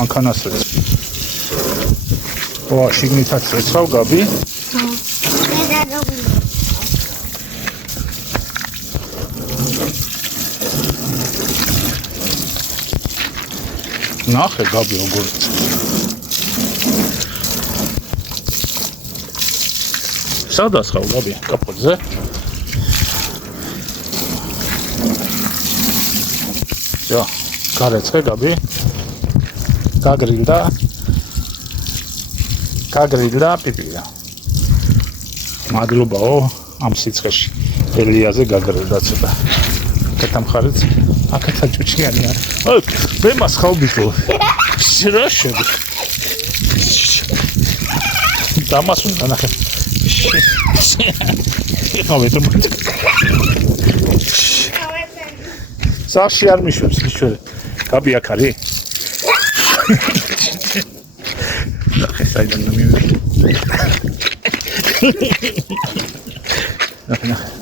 მანქანას ეც. ვა, შიგნითაც ეცავ გაბი. ნახე გაბი როგორ სადაც ხარ გაბი კაპოტზე ё გარეცხე გაბი გაგრილდა პიპია მადლობაო ამ სიცხეში ელიაზე გაგრილდა ცოტა კეთამხარიც აკეთა ჭუჭიანია მე მას ხალბითო რა შედი დამას უნდა ნახე ეხავე თუ საში არ მიშვებს იშვე გაბი აქ არის ნახე საიდან მივიდე ნახე